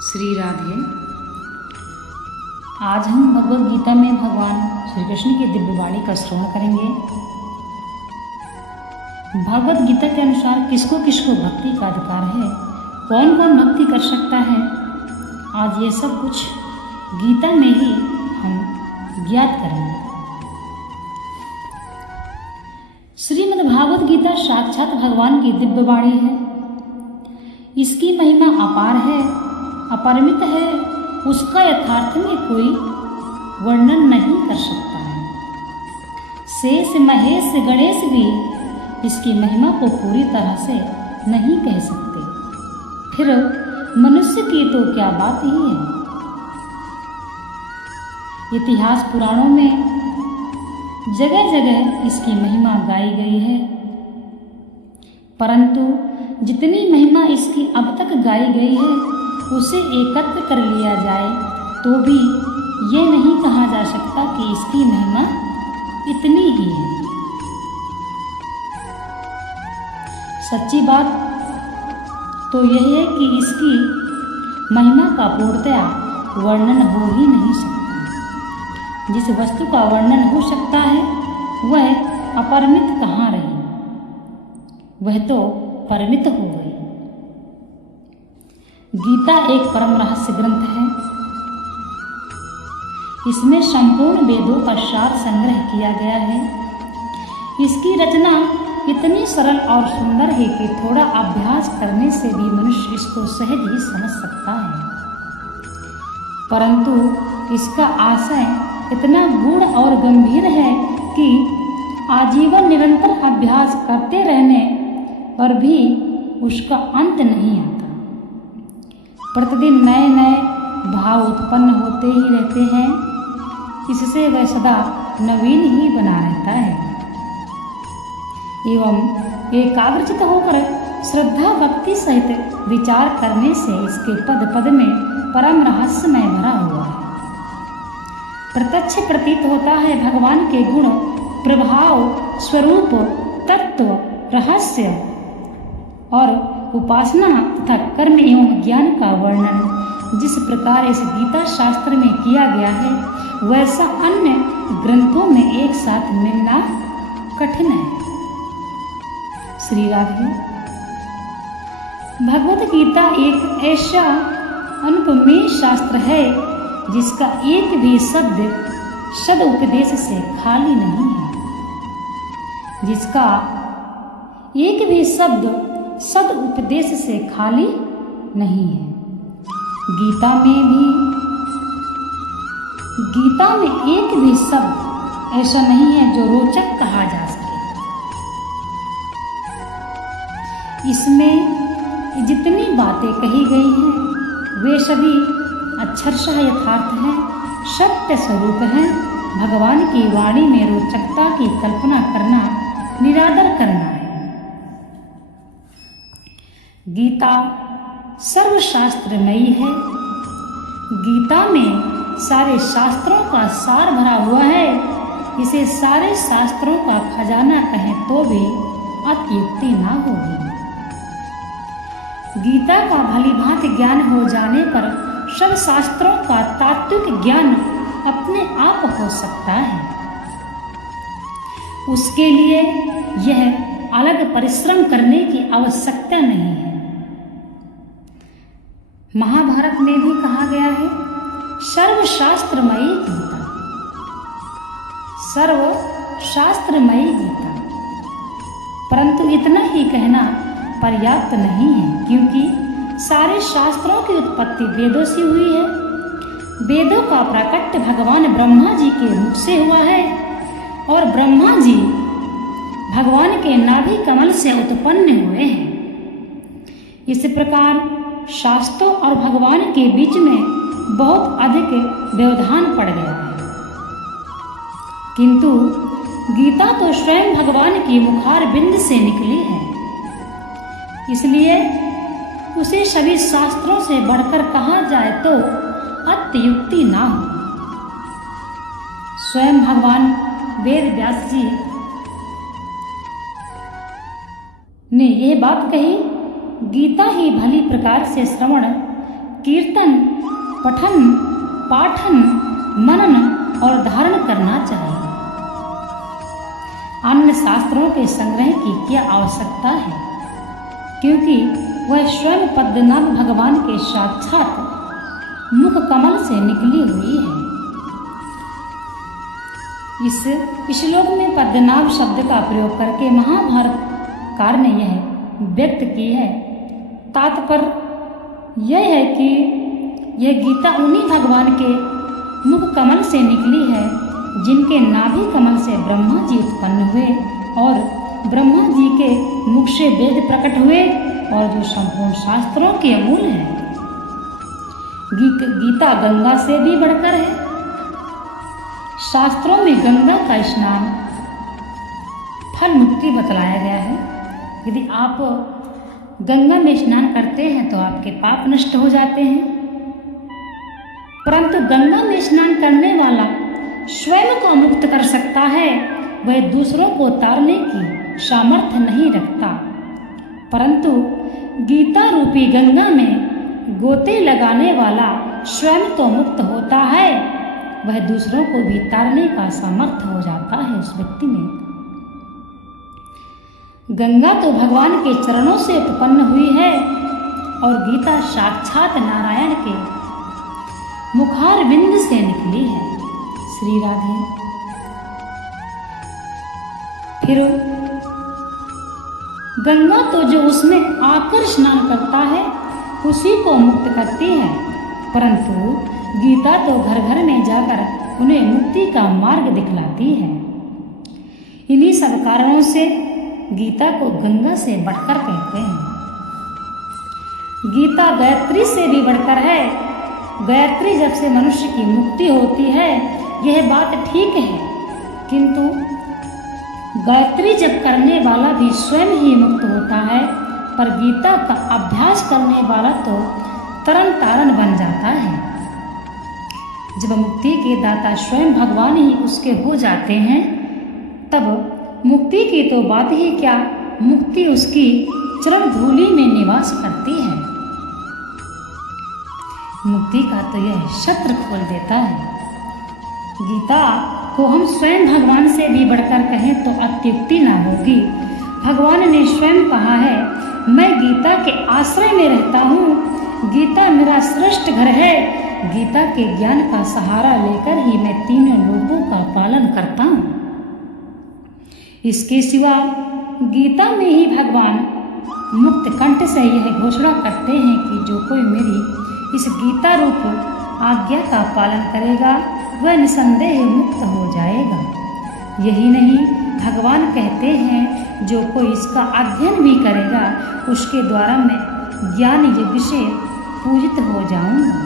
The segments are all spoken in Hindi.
श्री राधे। आज हम भगवद गीता में भगवान श्री कृष्ण की दिव्य वाणी का श्रवण करेंगे। भगवद गीता के अनुसार किसको किसको भक्ति का अधिकार है, कौन कौन भक्ति कर सकता है, आज ये सब कुछ गीता में ही हम ज्ञात करेंगे। श्रीमद् भागवत गीता साक्षात भगवान की दिव्य वाणी है। इसकी महिमा अपार है, अपरिमित है, उसका यथार्थ में कोई वर्णन नहीं कर सकता है। शेष महेश गणेश भी इसकी महिमा को पूरी तरह से नहीं कह सकते, फिर मनुष्य की तो क्या बात ही है। इतिहास पुराणों में जगह जगह इसकी महिमा गाई गई है, परंतु जितनी महिमा इसकी अब तक गाई गई है उसे एकत्र कर लिया जाए तो भी ये नहीं कहा जा सकता कि इसकी महिमा इतनी ही है। सच्ची बात तो यह है कि इसकी महिमा का पूर्णतया वर्णन हो ही नहीं सकता। जिस वस्तु का वर्णन हो सकता है वह अपरिमित कहाँ रही, वह तो परिमित हो गई। गीता एक परम रहस्य ग्रंथ है। इसमें संपूर्ण वेदों का सार संग्रह किया गया है। इसकी रचना इतनी सरल और सुंदर है कि थोड़ा अभ्यास करने से भी मनुष्य इसको सहज ही समझ सकता है, परंतु इसका आशय इतना गूढ़ और गंभीर है कि आजीवन निरंतर अभ्यास करते रहने पर भी उसका अंत नहीं आता। प्रतिदिन नए नए भाव उत्पन्न होते ही रहते हैं, इससे वह सदा नवीन ही बना रहता है। एवं एकाग्रचित होकर श्रद्धा भक्ति सहित विचार करने से इसके पद पद में परम रहस्यमय भरा हुआ है। प्रत्यक्ष प्रतीत होता है भगवान के गुण, प्रभाव, स्वरूप, तत्व, रहस्य और उपासना तथा कर्म एवं ज्ञान का वर्णन जिस प्रकार इस गीता शास्त्र में किया गया है वैसा अन्य ग्रंथों में एक साथ मिलना कठिन है। श्री राधे। भगवत गीता एक ऐसा अनुपमेय शास्त्र है जिसका एक भी शब्द सद उपदेश से खाली नहीं है, जिसका एक भी शब्द सद उपदेश से खाली नहीं है। गीता में एक भी शब्द ऐसा नहीं है जो रोचक कहा जा सके। इसमें जितनी बातें कही गई हैं वे सभी अक्षरशः यथार्थ हैं, सत्य स्वरूप हैं। भगवान की वाणी में रोचकता की कल्पना करना निरादर करना है। गीता सर्वशास्त्रमयी है। गीता में सारे शास्त्रों का सार भरा हुआ है। इसे सारे शास्त्रों का खजाना कहें तो भी अत्युक्ति ना होगी। गीता का भली भांति ज्ञान हो जाने पर सब शास्त्रों का तात्विक ज्ञान अपने आप हो सकता है। उसके लिए यह अलग परिश्रम करने की आवश्यकता नहीं है। महाभारत में भी कहा गया है सर्वशास्त्रमयी गीता, सर्वशास्त्रमयी गीता, परंतु इतना ही कहना पर्याप्त नहीं है, क्योंकि सारे शास्त्रों की उत्पत्ति वेदों से हुई है। वेदों का प्राकट्य भगवान ब्रह्मा जी के मुख से हुआ है और ब्रह्मा जी भगवान के नाभि कमल से उत्पन्न हुए हैं। इस प्रकार शास्त्रों और भगवान के बीच में बहुत अधिक व्यवधान पड़ गया है, किंतु गीता तो स्वयं भगवान की मुखार बिंद से निकली है, इसलिए उसे सभी शास्त्रों से बढ़कर कहा जाए तो अत्युक्ति ना हो। स्वयं भगवान वेद व्यास जी ने यह बात कही, गीता ही भली प्रकार से श्रवण कीर्तन, पठन, पाठन, मनन और धारण करना चाहिए। अन्य शास्त्रों के संग्रह की क्या आवश्यकता है, क्योंकि वह स्वयं पद्मनाभ भगवान के साक्षात मुख कमल से निकली हुई है। इस श्लोक में पद्मनाभ शब्द का प्रयोग करके महाभारतकार ने यह व्यक्त की है। तात्पर्य यह है कि यह गीता उन्हीं भगवान के मुख कमल से निकली है जिनके नाभि कमल से ब्रह्मा जी उत्पन्न हुए और ब्रह्मा जी के मुख से वेद प्रकट हुए और जो संपूर्ण शास्त्रों के मूल है। गीता गंगा से भी बढ़कर है। शास्त्रों में गंगा का स्नान फल मुक्ति बतलाया गया है। यदि आप गंगा में स्नान करते हैं तो आपके पाप नष्ट हो जाते हैं, परंतु गंगा में स्नान करने वाला स्वयं को मुक्त कर सकता है, वह दूसरों को तारने की सामर्थ्य नहीं रखता। परंतु गीता रूपी गंगा में गोते लगाने वाला स्वयं तो मुक्त होता है, वह दूसरों को भी तारने का सामर्थ्य हो जाता है उस व्यक्ति में। गंगा तो भगवान के चरणों से उत्पन्न हुई है और गीता साक्षात नारायण के मुखार बिंद से निकली है। श्री राधे। फिर गंगा तो जो उसमें आकर स्नान करता है उसी को मुक्त करती है, परंतु गीता तो घर घर में जाकर उन्हें मुक्ति का मार्ग दिखलाती है। इन्हीं सब कारणों से गीता को गंगा से बढ़कर कहते हैं। गीता गायत्री से भी बढ़कर है। गायत्री जब से मनुष्य की मुक्ति होती है यह बात ठीक है, किंतु गायत्री जब करने वाला भी स्वयं ही मुक्त होता है, पर गीता का अभ्यास करने वाला तो तरन तारण बन जाता है। जब मुक्ति के दाता स्वयं भगवान ही उसके हो जाते हैं, तब मुक्ति की तो बात ही क्या, मुक्ति उसकी चरण धूलि में निवास करती है। मुक्ति का तो यह शस्त्र खोल देता है। गीता को हम स्वयं भगवान से भी बढ़कर कहें तो अत्युक्ति न होगी। भगवान ने स्वयं कहा है, मैं गीता के आश्रय में रहता हूँ, गीता मेरा श्रेष्ठ घर है। गीता के ज्ञान का सहारा लेकर ही मैं तीनों लोकों का पालन करता हूँ। इसके सिवा गीता में ही भगवान मुक्त कंठ से यह घोषणा करते हैं कि जो कोई मेरी इस गीता रूप आज्ञा का पालन करेगा वह निसंदेह मुक्त हो जाएगा। यही नहीं, भगवान कहते हैं जो कोई इसका अध्ययन भी करेगा उसके द्वारा मैं ज्ञान युग से पूजित हो जाऊंगा।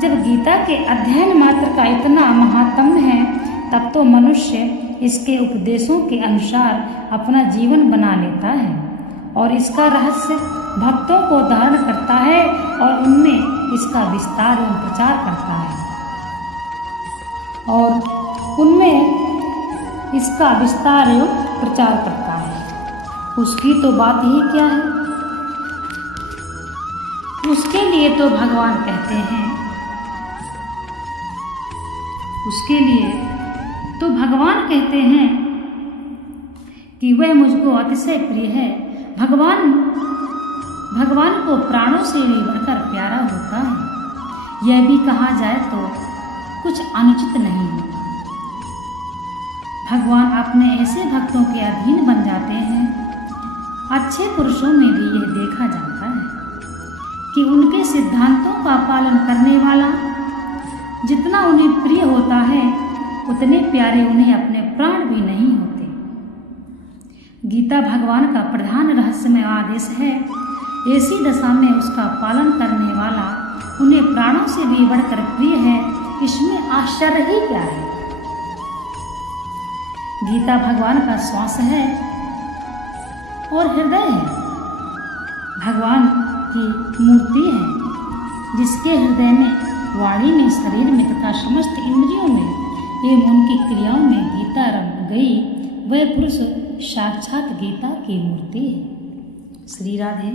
जब गीता के अध्ययन मात्र का इतना महात्म्य है, तब तो मनुष्य इसके उपदेशों के अनुसार अपना जीवन बना लेता है और इसका रहस्य भक्तों को धारण करता है और उनमें इसका विस्तार एवं प्रचार करता है और उनमें इसका विस्तार एवं प्रचार करता है। उसकी तो बात ही क्या है। उसके लिए तो भगवान कहते हैं, उसके लिए तो भगवान कहते हैं कि वह मुझको अतिशय प्रिय है। भगवान को प्राणों से भी बढ़कर प्यारा होता है। यह भी कहा जाए तो कुछ अनुचित नहीं है। भगवान अपने ऐसे भक्तों के अधीन बन जाते हैं। अच्छे पुरुषों में भी यह देखा जाता है कि उनके सिद्धांतों का पालन करने वाला जितना उन्हें प्रिय होता है, उतने प्यारे उन्हें अपने प्राण भी नहीं होते। गीता भगवान का प्रधान रहस्यमय आदेश है। ऐसी दशा में उसका पालन करने वाला उन्हें प्राणों से भी बढ़कर प्रिय है, इसमें आश्चर्य ही क्या है। गीता भगवान का श्वास है और हृदय है। भगवान की मूर्ति है जिसके हृदय में, वाणी में, शरीर में तथा समस्त इंद्रियों में एवं उनकी क्रियाओं में गीता रम गई। वह पुरुष साक्षात गीता की मूर्ति है। श्री राधे।